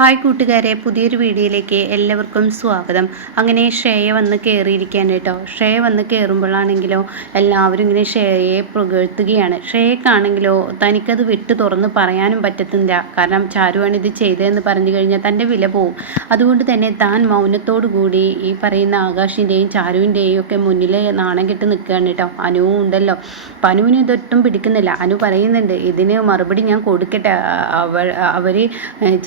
Hi കൂട്ടുകാരെ, പുതിയൊരു വീഡിയോയിലേക്ക് എല്ലാവർക്കും സ്വാഗതം. അങ്ങനെ ശ്രേയ വന്ന് കയറിയിരിക്കാൻ കേട്ടോ. ശ്രേയ വന്ന് കയറുമ്പോഴാണെങ്കിലോ എല്ലാവരും ഇങ്ങനെ ശ്രേയയെ പുകഴ്ത്തുകയാണ്. ശ്രേയക്കാണെങ്കിലോ തനിക്കത് വിട്ട് തുറന്ന് പറയാനും പറ്റത്തില്ല. കാരണം ചാരുവാണ് ഇത് ചെയ്തതെന്ന് പറഞ്ഞു കഴിഞ്ഞാൽ തൻ്റെ വില പോവും. അതുകൊണ്ട് തന്നെ താൻ മൗനത്തോടു കൂടി ഈ പറയുന്ന ആകാശിൻ്റെയും ചാരുവിൻ്റെയും ഒക്കെ മുന്നിൽ നാണം കെട്ട് നിൽക്കുകയാണ് കേട്ടോ. അനുവും ഉണ്ടല്ലോ. അപ്പം അനുവിന് ഇതൊട്ടും പിടിക്കുന്നില്ല. അനു പറയുന്നുണ്ട്, ഇതിന് മറുപടി ഞാൻ കൊടുക്കട്ടെ. അവർ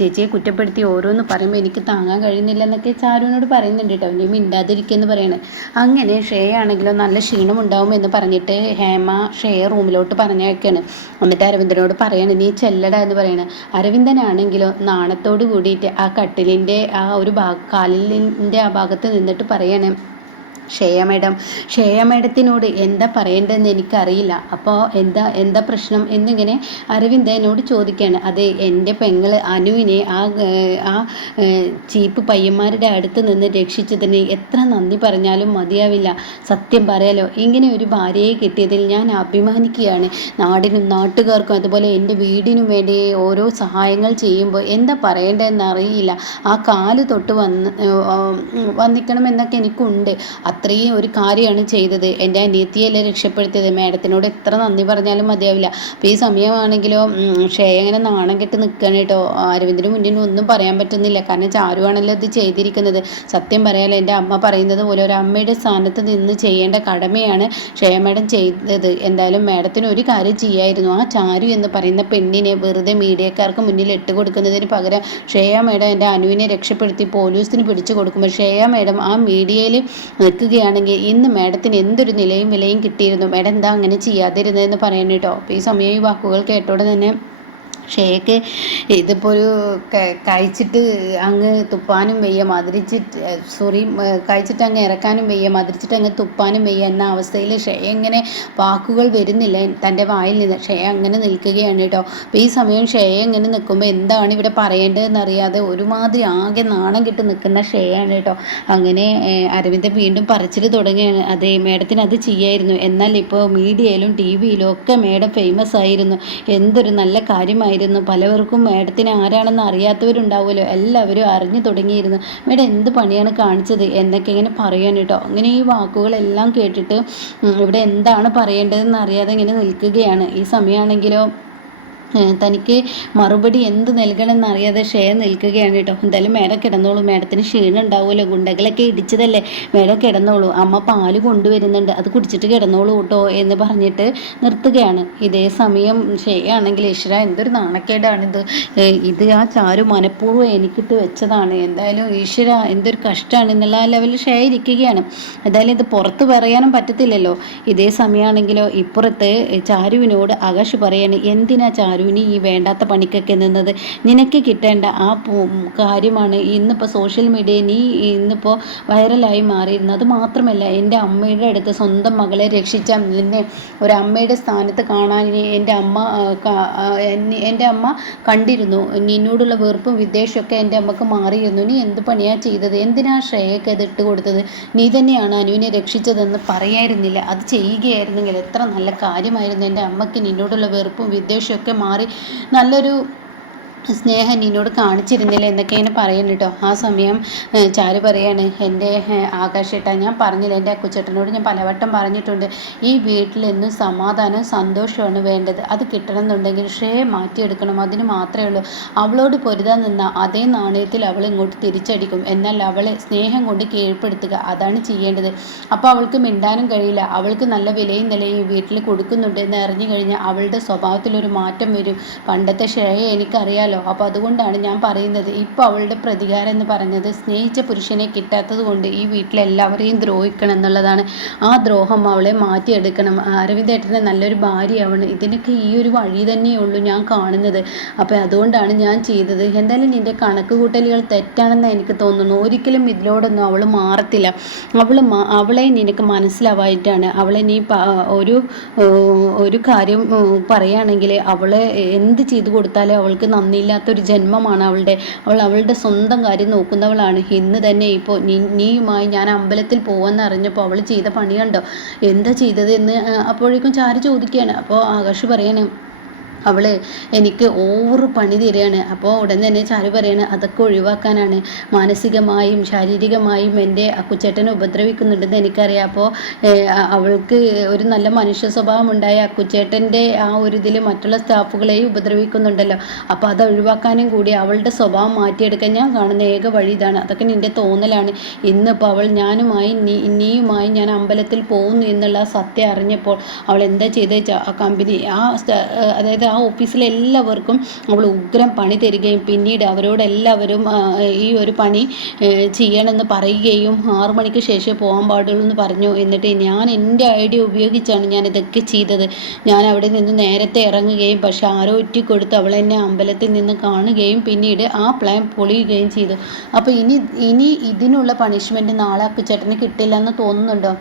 ചേച്ചിയെ കുറ്റപ്പെടുത്തി ഓരോന്ന് പറയുമ്പോൾ എനിക്ക് താങ്ങാൻ കഴിയുന്നില്ല എന്നൊക്കെ ചാരുവിനോട് പറയുന്നുണ്ട് കേട്ടോ. ഇനി മിണ്ടാതിരിക്കുമെന്ന് പറയണേ. അങ്ങനെ ശ്രേയ ആണെങ്കിലും നല്ല ക്ഷീണം ഉണ്ടാവും എന്ന് പറഞ്ഞിട്ട് ഹേമ ശ്രേയ റൂമിലോട്ട് പറഞ്ഞേക്കാണ്. എന്നിട്ട് അരവിന്ദനോട് പറയാണ്, നീ ചെല്ലട എന്ന് പറയണേ. അരവിന്ദനാണെങ്കിലോ നാണത്തോട് കൂടിയിട്ട് ആ കട്ടിലിൻ്റെ ആ ഒരു കാലിൻ്റെ ആ ഭാഗത്ത് നിന്നിട്ട് പറയാണ്, ഷേയ മേഡത്തിനോട് എന്താ പറയേണ്ടതെന്ന് എനിക്കറിയില്ല. അപ്പോൾ എന്താ പ്രശ്നം എന്നിങ്ങനെ അരവിന്ദനോട് ചോദിക്കുകയാണ്. അതെ, എൻ്റെ പെങ്ങൾ അനുവിനെ ആ ചീപ്പ് പയ്യന്മാരുടെ അടുത്ത് നിന്ന് രക്ഷിച്ചതിന് എത്ര നന്ദി പറഞ്ഞാലും മതിയാവില്ല. സത്യം പറയാലോ, ഇങ്ങനെ ഒരു ഭാര്യയെ കിട്ടിയതിൽ ഞാൻ അഭിമാനിക്കുകയാണ്. നാടിനും നാട്ടുകാർക്കും അതുപോലെ എൻ്റെ വീടിനും വേണ്ടി ഓരോ സഹായങ്ങൾ ചെയ്യുമ്പോൾ എന്താ പറയേണ്ടതെന്ന് അറിയില്ല. ആ കാല് തൊട്ട് വന്നിക്കണമെന്നൊക്കെ എനിക്കുണ്ട്. അത്രയും ഒരു കാര്യമാണ് ചെയ്തത്. എൻ്റെ അനിയത്തിയല്ലേ രക്ഷപ്പെടുത്തിയത്. മാഡത്തിനോട് എത്ര നന്ദി പറഞ്ഞാലും മതിയാവില്ല. അപ്പോൾ ഈ സമയമാണെങ്കിലോ ശ്രേയ ഇങ്ങനെ നാണം കെട്ട് നിൽക്കുകയാണ് കേട്ടോ. അരവിന്ദിന് മുന്നിൽ ഒന്നും പറയാൻ പറ്റുന്നില്ല. കാരണം ചാരുവാണല്ലോ ഇത് ചെയ്തിരിക്കുന്നത്. സത്യം പറയാലോ, എൻ്റെ അമ്മ പറയുന്നത് പോലെ ഒരു അമ്മയുടെ സ്ഥാനത്ത് നിന്ന് ചെയ്യേണ്ട കടമയാണ് ശ്രേയ മാഡം ചെയ്തത്. എന്തായാലും മാഡത്തിന് ഒരു കാര്യം ചെയ്യായിരുന്നു. ആ ചാരു എന്ന് പറയുന്ന പെണ്ണിനെ വെറുതെ മീഡിയക്കാർക്ക് മുന്നിൽ ഇട്ട് കൊടുക്കുന്നതിന് പകരം ശ്രേയ മാഡം എൻ്റെ അനുവിനെ രക്ഷപ്പെടുത്തി പോലീസിന് പിടിച്ചു കൊടുക്കുമ്പോൾ ശ്രേയ മാഡം ആ മീഡിയയിൽ നിൽക്കുകയാണെങ്കിൽ ഇന്ന് മാഡത്തിന് എന്തൊരു നിലയും വിലയും കിട്ടിയിരുന്നു. മാഡം എന്താ അങ്ങനെ ചെയ്യാതിരുന്നതെന്ന് പറയാൻ കേട്ടോ. അപ്പോൾ ഈ സമയം ഈ വാക്കുകൾ കേട്ടോടെ തന്നെ ഷേക്ക് ഇതിപ്പോൾ ഒരു കഴിച്ചിട്ട് അങ്ങ് തുപ്പാനും വയ്യ, കഴിച്ചിട്ട് അങ്ങ് ഇറക്കാനും വയ്യ, മതിരിച്ചിട്ട് അങ്ങ് തുപ്പാനും വയ്യ എന്ന അവസ്ഥയിൽ ഷേയ ഇങ്ങനെ വാക്കുകൾ വരുന്നില്ല തൻ്റെ വായിൽ നിന്ന്. ഷേയ അങ്ങനെ നിൽക്കുകയാണ് കേട്ടോ. അപ്പോൾ ഈ സമയം ഷേയ ഇങ്ങനെ നിൽക്കുമ്പോൾ എന്താണ് ഇവിടെ പറയേണ്ടതെന്ന് അറിയാതെ ഒരുമാതിരി ആകെ നാണം കിട്ടി നിൽക്കുന്ന ഷേയാണ് കേട്ടോ. അങ്ങനെ അരവിന്ദൻ വീണ്ടും പറച്ചിൽ തുടങ്ങുകയാണ്. അതെ, മേഡത്തിന് അത് ചെയ്യായിരുന്നു. എന്നാൽ ഇപ്പോൾ മീഡിയയിലും ടി വിയിലും ഒക്കെ മേഡം ഫേമസ് ആയിരുന്നു. എന്തൊരു നല്ല കാര്യമായി. പലവർക്കും മേഡത്തിന് ആരാണെന്ന് അറിയാത്തവരുണ്ടാവുമല്ലോ, എല്ലാവരും അറിഞ്ഞു തുടങ്ങിയിരുന്നു. മേഡം എന്ത് പണിയാണ് കാണിച്ചത് എന്നൊക്കെ ഇങ്ങനെ പറയാൻ കേട്ടോ. അങ്ങനെ ഈ വാക്കുകളെല്ലാം കേട്ടിട്ട് ഇവിടെ എന്താണ് പറയേണ്ടതെന്ന് അറിയാതെ ഇങ്ങനെ നിൽക്കുകയാണ്. ഈ സമയമാണെങ്കിലോ തനിക്ക് മറുപടി എന്ത് നൽകണമെന്ന് അറിയാതെ ഷെയർ നിൽക്കുകയാണ് കേട്ടോ. എന്തായാലും മേഡം കിടന്നോളൂ, മേഡത്തിന് ക്ഷീണം ഉണ്ടാവുമല്ലോ, ഗുണ്ടകളൊക്കെ ഇടിച്ചതല്ലേ, മേഡം കിടന്നോളൂ, അമ്മ പാല് കൊണ്ടുവരുന്നുണ്ട്, അത് കുടിച്ചിട്ട് കിടന്നോളൂ കേട്ടോ എന്ന് പറഞ്ഞിട്ട് നിർത്തുകയാണ്. ഇതേ സമയം ഷെയാണെങ്കിൽ ഈശ്വര എന്തൊരു നാണക്കേടാണിത്, ഇത് ആ ചാരു മനഃപൂർവ്വം എനിക്കിട്ട് വെച്ചതാണ്, എന്തായാലും ഈശ്വര എന്തൊരു കഷ്ടമാണ് എന്നുള്ള ആ ലെവലിൽ ഷെയ ഇരിക്കുകയാണ്. എന്തായാലും ഇത് പുറത്ത് പറയാനും പറ്റത്തില്ലല്ലോ. ഇതേ സമയമാണെങ്കിലോ ഇപ്പുറത്ത് ചാരുവിനോട് ആകാശ് പറയാണ്, എന്തിനാ ചാരു നീ ഈ വേണ്ടാത്ത പണിക്കൊക്കെ നിന്നത്, നിനക്ക് കിട്ടേണ്ട ആ കാര്യമാണ് ഇന്നിപ്പോൾ സോഷ്യൽ മീഡിയ നീ ഇന്നിപ്പോൾ വൈറലായി മാറിയിരുന്നത്. അത് മാത്രമല്ല എൻ്റെ അമ്മയുടെ അടുത്ത് സ്വന്തം മകളെ രക്ഷിച്ച നിന്നെ ഒരു അമ്മയുടെ സ്ഥാനത്ത് കാണാൻ എൻ്റെ അമ്മ കണ്ടിരുന്നു. നിന്നോടുള്ള വെറുപ്പും വിദ്വേഷമൊക്കെ എൻ്റെ അമ്മക്ക് മാറിയിരുന്നു. നീ എന്ത് പണിയാണ് ചെയ്തത്, എന്തിനാ ശ്രേയക്ക് അത് ഇട്ട് കൊടുത്തത്, നീ തന്നെയാണ് അനുവിനെ രക്ഷിച്ചതെന്ന് പറയായിരുന്നില്ല, അത് ചെയ്യുകയായിരുന്നെങ്കിൽ എത്ര നല്ല കാര്യമായിരുന്നു. എൻ്റെ അമ്മയ്ക്ക് നിന്നോടുള്ള വെറുപ്പും വിദ്വേഷമൊക്കെ മാറി നല്ലൊരു സ്നേഹം നിന്നോട് കാണിച്ചിരുന്നില്ല എന്നൊക്കെ ഇങ്ങനെ പറയുന്നു കേട്ടോ. ആ സമയം ചാരു പറയാണ്, എൻ്റെ ആകാശേട്ടാ ഞാൻ പറഞ്ഞില്ല, എൻ്റെ അക്കുച്ചേട്ടനോട് ഞാൻ പലവട്ടം പറഞ്ഞിട്ടുണ്ട്, ഈ വീട്ടിൽ എന്നും സമാധാനം സന്തോഷമാണ് വേണ്ടത്. അത് കിട്ടണമെന്നുണ്ടെങ്കിൽ ശ്രേയ മാറ്റിയെടുക്കണം, അതിന് മാത്രമേ ഉള്ളൂ. അവളോട് പൊരുതാൻ നിന്ന അതേ നാണയത്തിൽ അവൾ ഇങ്ങോട്ട് തിരിച്ചടിക്കും. എന്നാൽ അവളെ സ്നേഹം കൊണ്ട് കീഴ്പ്പെടുത്തുക, അതാണ് ചെയ്യേണ്ടത്. അപ്പോൾ അവൾക്ക് മിണ്ടാനും കഴിയില്ല. അവൾക്ക് നല്ല വിലയും നിലയും ഈ വീട്ടിൽ കൊടുക്കുന്നുണ്ട് എന്ന് അറിഞ്ഞു കഴിഞ്ഞാൽ അവളുടെ സ്വഭാവത്തിലൊരു മാറ്റം വരും. പണ്ടത്തെ ശ്രേയ എനിക്കറിയാലോ. അപ്പോൾ അതുകൊണ്ടാണ് ഞാൻ പറയുന്നത്, ഇപ്പോൾ അവളുടെ പ്രതികാരം എന്ന് പറഞ്ഞത് സ്നേഹിച്ച പുരുഷനെ കിട്ടാത്തത് കൊണ്ട് ഈ വീട്ടിലെല്ലാവരെയും ദ്രോഹിക്കണം എന്നുള്ളതാണ്. ആ ദ്രോഹം അവളെ മാറ്റിയെടുക്കണം. അരവിന്ദേട്ടനെ നല്ലൊരു ഭാര്യയാവണം. ഇതിനൊക്കെ ഈ ഒരു വഴി തന്നെയുള്ളൂ ഞാൻ കാണുന്നത്. അപ്പോൾ അതുകൊണ്ടാണ് ഞാൻ ചെയ്തത്. എന്തായാലും നിൻ്റെ കണക്ക് കൂട്ടലുകൾ തെറ്റാണെന്ന് എനിക്ക് തോന്നുന്നു. ഒരിക്കലും ഇതിലോടൊന്നും അവൾ മാറത്തില്ല. അവളെ നിനക്ക് മനസ്സിലാവായിട്ടാണ്. അവളെ നീ ഒരു കാര്യം പറയുകയാണെങ്കിൽ അവളെ എന്ത് ചെയ്തു കൊടുത്താലും അവൾക്ക് നന്ദിയില്ലാത്തൊരു ജന്മമാണ് അവളുടെ സ്വന്തം കാര്യം നോക്കുന്നവളാണ്. ഇന്ന് തന്നെ ഇപ്പോൾ നീയുമായി ഞാൻ അമ്പലത്തിൽ പോവാന്ന് അറിഞ്ഞപ്പോൾ അവൾ ചെയ്ത പണി കണ്ടോ, എന്താ ചെയ്തത് എന്ന് അപ്പോഴേക്കും ചാരു ചോദിക്കുകയാണ്. അപ്പോൾ ആകാശ് പറയാണ്, അവൾ എനിക്ക് ഓവർ പണി തരികയാണ്. അപ്പോൾ ഉടൻ തന്നെ ചാരു പറയാണ് അതൊക്കെ ഒഴിവാക്കാനാണ്, മാനസികമായും ശാരീരികമായും എൻ്റെ അക്കുച്ചേട്ടനെ ഉപദ്രവിക്കുന്നുണ്ടെന്ന് എനിക്കറിയാം. അപ്പോൾ അവൾക്ക് ഒരു നല്ല മനുഷ്യ സ്വഭാവം ഉണ്ടായ അക്കുച്ചേട്ടൻ്റെ ആ ഒരു ഇതിൽ മറ്റുള്ള സ്റ്റാഫുകളെയും ഉപദ്രവിക്കുന്നുണ്ടല്ലോ. അപ്പോൾ അത് ഒഴിവാക്കാനും കൂടി അവളുടെ സ്വഭാവം മാറ്റിയെടുക്കാൻ ഞാൻ കാണുന്ന ഏക വഴി ഇതാണ്. അതൊക്കെ നിൻ്റെ തോന്നലാണ്. ഇന്നിപ്പോൾ അവൾ ഞാനുമായി നീയുമായി ഞാൻ അമ്പലത്തിൽ പോകുന്നു എന്നുള്ള സത്യം അറിഞ്ഞപ്പോൾ അവൾ എന്താ ചെയ്തത്, ആ കമ്പനി അതായത് ആ ഓഫീസിലെ എല്ലാവർക്കും അവൾ ഉഗ്രം പണി തരികയും പിന്നീട് അവരോടെല്ലാവരും ഈ ഒരു പണി ചെയ്യണമെന്ന് പറയുകയും 6 മണിക്ക് ശേഷം പോകാൻ പാടുള്ളൂ എന്ന് പറഞ്ഞു. എന്നിട്ട് ഞാൻ എൻ്റെ ഐഡിയ ഉപയോഗിച്ചാണ് ഞാൻ ഇതൊക്കെ ചെയ്തത്. ഞാൻ അവിടെ നിന്ന് നേരത്തെ ഇറങ്ങുകയും പക്ഷെ ആരോ ഒറ്റിക്കൊടുത്ത് അവൾ എന്നെ അമ്പലത്തിൽ നിന്ന് കാണുകയും പിന്നീട് ആ പ്ലാൻ പൊളിയുകയും ചെയ്തു. അപ്പോൾ ഇനി ഇതിനുള്ള പണിഷ്മെൻറ്റ് നാളെ അക്കുച്ചേട്ടന് കിട്ടില്ല എന്ന് തോന്നുന്നുണ്ടോ?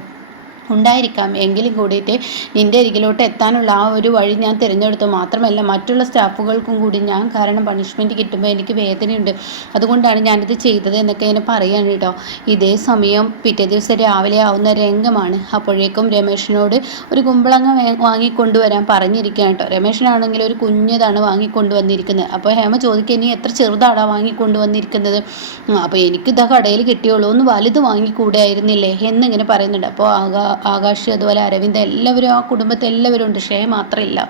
ഉണ്ടായിരിക്കാം, എങ്കിലും കൂടിയിട്ട് നിൻ്റെ അരികിലോട്ട് എത്താനുള്ള ആ ഒരു വഴി ഞാൻ തിരഞ്ഞെടുത്തു. മാത്രമല്ല മറ്റുള്ള സ്റ്റാഫുകൾക്കും കൂടി ഞാൻ കാരണം പണിഷ്മെൻറ്റ് കിട്ടുമ്പോൾ എനിക്ക് വേദനയുണ്ട്, അതുകൊണ്ടാണ് ഞാനിത് ചെയ്തത് എന്നൊക്കെ ഇങ്ങനെ പറയാണ് കേട്ടോ. ഇതേ സമയം പിറ്റേ ദിവസം രാവിലെ ആവുന്ന രംഗമാണ്. അപ്പോഴേക്കും രമേഷിനോട് ഒരു കുമ്പളങ്ങ വാങ്ങിക്കൊണ്ടുവരാൻ പറഞ്ഞിരിക്കുകയാണ് കേട്ടോ. രമേഷിനാണെങ്കിൽ ഒരു കുഞ്ഞതാണ് വാങ്ങിക്കൊണ്ടുവന്നിരിക്കുന്നത്. അപ്പോൾ ഹേമ ചോദിക്കുക ഇനി എത്ര ചെറുതാടാ വാങ്ങിക്കൊണ്ടുവന്നിരിക്കുന്നത്? അപ്പോൾ എനിക്കിതാ കടയിൽ കിട്ടിയുള്ളൂ, ഒന്ന് വലുത് വാങ്ങിക്കൂടായിരുന്നില്ലേ എന്നിങ്ങനെ പറയുന്നുണ്ട്. അപ്പോൾ ആകാശ് അതുപോലെ അരവിന്ദ് എല്ലാവരും ആ കുടുംബത്തെ എല്ലാവരും ഉണ്ട്, ഷേ മാത്രമില്ല.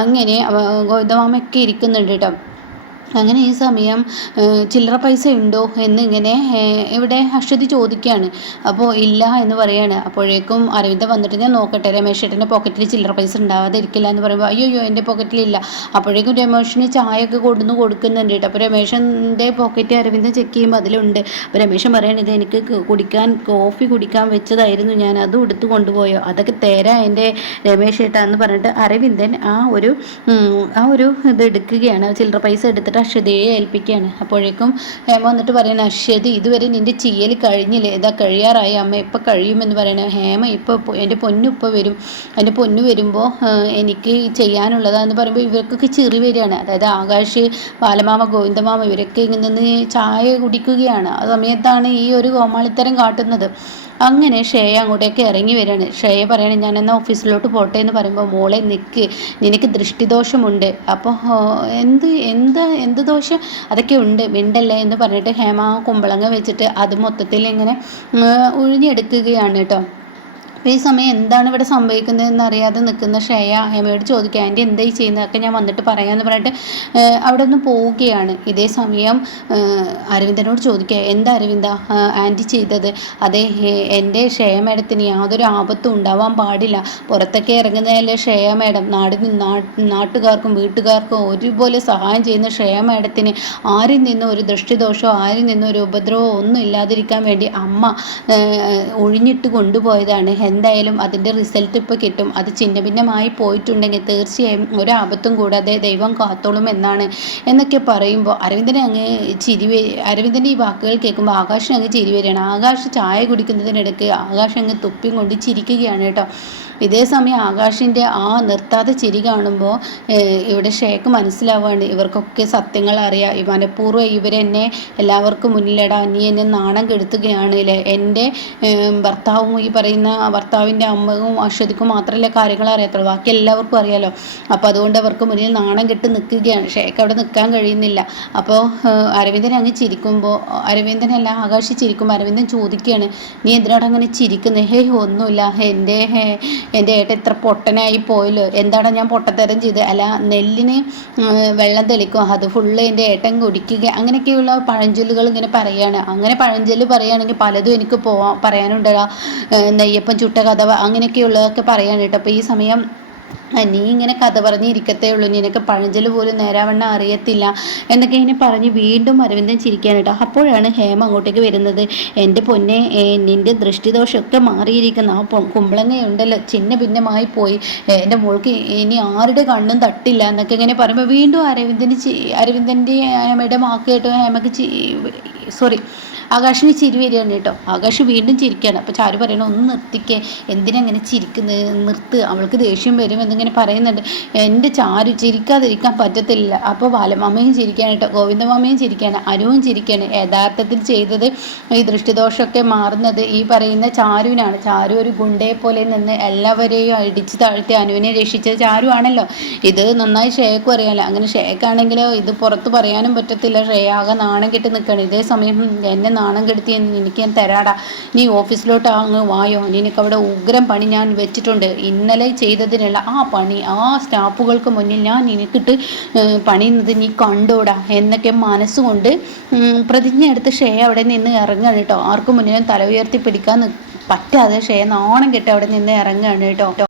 അങ്ങനെ ഗോവിന്ദമാമയൊക്കെ ഇരിക്കുന്നുണ്ട് കേട്ടോ. അങ്ങനെ ഈ സമയം ചില്ലറ പൈസ ഉണ്ടോ എന്നിങ്ങനെ ഇവിടെ അശ്വതി ചോദിക്കുകയാണ്. അപ്പോൾ ഇല്ല എന്ന് പറയാണ്. അപ്പോഴേക്കും അരവിന്ദ് വന്നിട്ട് ഞാൻ നോക്കട്ടെ, രമേശ് ചേട്ടൻ്റെ പോക്കറ്റിൽ ചില്ലറ പൈസ ഉണ്ടാവാതെ ഇരിക്കില്ല എന്ന് പറയുമ്പോൾ അയ്യോ എൻ്റെ പോക്കറ്റിലില്ല. അപ്പോഴേക്കും രമേഷിന് ചായയൊക്കെ കൊണ്ടുവന്ന് കൊടുക്കുന്നുണ്ട് കേട്ടോ. അപ്പോൾ രമേശൻ്റെ പോക്കറ്റ് അരവിന്ദ് ചെക്ക് ചെയ്യുമ്പോൾ അതിലുണ്ട്. അപ്പോൾ രമേശൻ പറയണത് ഇത് എനിക്ക് കോഫി കുടിക്കാൻ വെച്ചതായിരുന്നു, ഞാൻ അതും എടുത്ത് കൊണ്ടുപോയോ, അതൊക്കെ തരാം എൻ്റെ രമേശ് ചേട്ടാ എന്ന് പറഞ്ഞിട്ട് അരവിന്ദൻ ആ ഒരു ഇത് എടുക്കുകയാണ്. ചില്ലറ പൈസ എടുത്തിട്ട് അശ്വതിയെ ഏൽപ്പിക്കുകയാണ്. അപ്പോഴേക്കും ഹേമ വന്നിട്ട് പറയണ അശ്വതി ഇതുവരെ നിൻ്റെ ചെയ്യൽ കഴിഞ്ഞില്ലേ, ഇതാ കഴിയാറായി അമ്മ, ഇപ്പം കഴിയുമെന്ന് പറയണ ഹേമ. ഇപ്പോൾ എൻ്റെ പൊന്നു വരും, എൻ്റെ പൊന്നു വരുമ്പോൾ എനിക്ക് ചെയ്യാനുള്ളതാന്ന് പറയുമ്പോൾ ഇവർക്കൊക്കെ ചിറി വരികയാണ്. അതായത് ആകാശ്, ബാലമാമ, ഗോവിന്ദമാമ ഇവരൊക്കെ ഇങ്ങനെ നിന്ന് ചായ കുടിക്കുകയാണ്. ആ സമയത്താണ് ഈ ഒരു കോമാളിത്തരം കാട്ടുന്നത്. അങ്ങനെ ഷേയ അങ്ങോട്ടേക്ക് ഇറങ്ങി വരികയാണ്. ഷേയ പറയണേ ഞാൻ എന്നാൽ ഓഫീസിലോട്ട് പോട്ടെ എന്ന് പറയുമ്പോൾ മോളെ നിൽക്ക്, നിനക്ക് ദൃഷ്ടിദോഷമുണ്ട്. അപ്പോൾ എന്ത് ദോഷം, അതൊക്കെ ഉണ്ട്, മിണ്ടല്ലേ എന്ന് പറഞ്ഞിട്ട് ഹേമ കുമ്പളങ്ങ വെച്ചിട്ട് അത് മൊത്തത്തിൽ ഇങ്ങനെ ഉഴിഞ്ഞെടുക്കുകയാണ് കേട്ടോ. അപ്പോൾ ഈ സമയം എന്താണ് ഇവിടെ സംഭവിക്കുന്നതെന്ന് അറിയാതെ നിൽക്കുന്ന ശ്രേയ ഹേമയോട് ചോദിക്കുക ആൻറ്റി എന്തായി ചെയ്യുന്നതൊക്കെ ഞാൻ വന്നിട്ട് പറയാമെന്ന് പറഞ്ഞിട്ട് അവിടെ നിന്ന് പോവുകയാണ്. ഇതേ സമയം അരവിന്ദനോട് ചോദിക്കുക എന്താ അരവിന്ദ ആൻറ്റി ചെയ്തത്? അതെ, എൻ്റെ ശ്രേയ മേഡത്തിന് യാതൊരു ആപത്തും ഉണ്ടാവാൻ പാടില്ല, പുറത്തൊക്കെ ഇറങ്ങുന്നതല്ലേ ശ്രേയ മേഡം, നാട്ടുകാർക്കും വീട്ടുകാർക്കും ഒരുപോലെ സഹായം ചെയ്യുന്ന ശ്രേയ മേഡത്തിന് ആരിൽ നിന്നും ഒരു ദൃഷ്ടിദോഷമോ ആരിൽ നിന്നും ഒരു ഉപദ്രവമോ ഒന്നും ഇല്ലാതിരിക്കാൻ വേണ്ടി അമ്മ ഒഴിഞ്ഞിട്ട് കൊണ്ടുപോയതാണ്. എന്തായാലും അതിൻ്റെ റിസൾട്ട് ഇപ്പോൾ കിട്ടും. അത് ഭിന്നമായി പോയിട്ടുണ്ടെങ്കിൽ തീർച്ചയായും ഒരാപത്തും കൂടാതെ ദൈവം കാത്തോളും എന്നൊക്കെ പറയുമ്പോൾ അരവിന്ദൻ്റെ ഈ വാക്കുകൾ കേൾക്കുമ്പോൾ ആകാശിന് അങ്ങ് ചിരി വരികയാണ്. ആകാശ് ചായ കുടിക്കുന്നതിനിടയ്ക്ക് ആകാശ് അങ്ങ് തുപ്പി കൊണ്ട് ചിരിക്കുകയാണ് കേട്ടോ. ഇതേ സമയം ആകാശിൻ്റെ ആ നിർത്താതെ ചിരി കാണുമ്പോൾ ഇവിടെ ഷേക്ക് മനസ്സിലാവുകയാണ് ഇവർക്കൊക്കെ സത്യങ്ങൾ അറിയാം, മനഃപൂർവ്വം ഇവരെന്നെ എല്ലാവർക്കും മുന്നിലിടാൻ നീ എന്നെ നാണം കെടുത്തുകയാണ് അല്ലേ, എൻ്റെ ഭർത്താവും ഈ പറയുന്ന ഭർത്താവിൻ്റെ അമ്മയും അശ്വതിക്കും മാത്രമല്ല കാര്യങ്ങൾ അറിയത്തുള്ളൂ, ബാക്കി എല്ലാവർക്കും അറിയാലോ. അപ്പോൾ അതുകൊണ്ട് അവർക്ക് മുന്നിൽ നാണം കെട്ട് നിൽക്കുകയാണ്. ഷേക്ക് അവിടെ നിൽക്കാൻ കഴിയുന്നില്ല. അപ്പോൾ അരവിന്ദൻ അങ്ങ് ചിരിക്കുമ്പോൾ അരവിന്ദനല്ല ആകാശി ചിരിക്കുമ്പോൾ അരവിന്ദൻ ചോദിക്കുകയാണ് നീ എന്തിനാണ് അങ്ങനെ ചിരിക്കുന്നത്? ഒന്നുമില്ല, എൻ്റെ ഏട്ടൻ ഇത്ര പൊട്ടനായി പോയല്ലോ, എന്താണ് ഞാൻ പൊട്ടത്തരം ചെയ്ത്, അല്ല നെല്ലിന് വെള്ളം തെളിക്കും അത് ഫുള്ള് എൻ്റെ ഏട്ടൻ കുടിക്കുക, അങ്ങനെയൊക്കെയുള്ള പഴഞ്ചൊല്ലുകൾ ഇങ്ങനെ പറയുകയാണ്. അങ്ങനെ പഴഞ്ചൊല്ല് പറയുകയാണെങ്കിൽ പലതും എനിക്ക് പറയാനുണ്ടടാ, നെയ്യപ്പം ചുട്ട കഥ അങ്ങനെയൊക്കെയുള്ളതൊക്കെ പറയാണ് കേട്ടോ. അപ്പോൾ ഈ സമയം നീ ഇങ്ങനെ കഥ പറഞ്ഞിരിക്കത്തേ ഉള്ളൂ, നിനക്ക് പഴഞ്ചൊല്ല് പോലും നേരാവണ്ണം അറിയത്തില്ല എന്നൊക്കെ ഇങ്ങനെ പറഞ്ഞ് വീണ്ടും അരവിന്ദൻ ചിരിക്കാനായിട്ടോ. അപ്പോഴാണ് ഹേമ അങ്ങോട്ടേക്ക് വരുന്നത്. എൻ്റെ പൊന്നെ, നിൻ്റെ ദൃഷ്ടിദോഷമൊക്കെ മാറിയിരിക്കുന്ന ആ കുമ്പളങ്ങയുണ്ടല്ലോ ഭിന്നമായി പോയി, എൻ്റെ മോൾക്ക് ഇനി ആരുടെ കണ്ണും തട്ടില്ല എന്നൊക്കെ ഇങ്ങനെ പറയുമ്പോൾ വീണ്ടും അരവിന്ദൻ്റെ ഹേമയുടെ വാക്ക് കേട്ടോ ഹേമക്ക് ആകാശിന് ചിരി വരികയാണ് കേട്ടോ. ആകാശ് വീണ്ടും ചിരിക്കുകയാണ്. അപ്പോൾ ചാരു പറയണം, ഒന്ന് നിർത്തിക്കേ, എന്തിനാ ഇങ്ങനെ ചിരിക്കുന്നത്, നിർത്ത്, അവൾക്ക് ദേഷ്യം വരും എന്നിങ്ങനെ പറയുന്നുണ്ട്. എൻ്റെ ചാരു ചിരിക്കാതിരിക്കാൻ പറ്റത്തില്ല. അപ്പോൾ ബാലമാമയും ചിരിക്കുകയാണ് കേട്ടോ, ഗോവിന്ദമാമയും ചിരിക്കുകയാണ്, അനുവും ചിരിക്കുകയാണ്. യഥാർത്ഥത്തിൽ ചെയ്തത് ഈ ദൃഷ്ടിദോഷമൊക്കെ മാറുന്നത് ഈ പറയുന്ന ചാരുവിനാണ്. ചാരു ഒരു ഗുണ്ടയെ പോലെ നിന്ന് എല്ലാവരെയും അടിച്ച് താഴ്ത്തി അനുവിനെ രക്ഷിച്ചത് ചാരു ആണല്ലോ. ഇത് നന്നായി ഷേക്കും അറിയാമല്ലോ. അങ്ങനെ ഷേക്കാണെങ്കിലോ ഇത് പുറത്ത് പറയാനും പറ്റത്തില്ല. ഷേയാകെ നാണം കെട്ടി നിൽക്കണം. ഇതേ സമയം എന്നെ നാണം കെടുത്തി എനിക്ക് ഞാൻ തരാടാ, നീ ഓഫീസിലോട്ട് അങ്ങ് വായോ, നിനക്ക് അവിടെ ഉഗ്രം പണി ഞാൻ വെച്ചിട്ടുണ്ട്. ഇന്നലെ ചെയ്തതിനുള്ള ആ പണി ആ സ്റ്റാഫുകൾക്ക് മുന്നിൽ ഞാൻ നിനക്കിട്ട് പണിയുന്നത് നീ കണ്ടോടാ എന്നൊക്കെ മനസ്സുകൊണ്ട് പ്രതിജ്ഞ എടുത്ത് ഷേയ അവിടെ നിന്ന് ഇറങ്ങുകയാണ് കേട്ടോ. ആർക്കും മുന്നിലും തല ഉയർത്തി പിടിക്കാൻ പറ്റാതെ ഷേയ നാണം കെട്ട് അവിടെ നിന്ന് ഇറങ്ങുകയാണ് കേട്ടോ.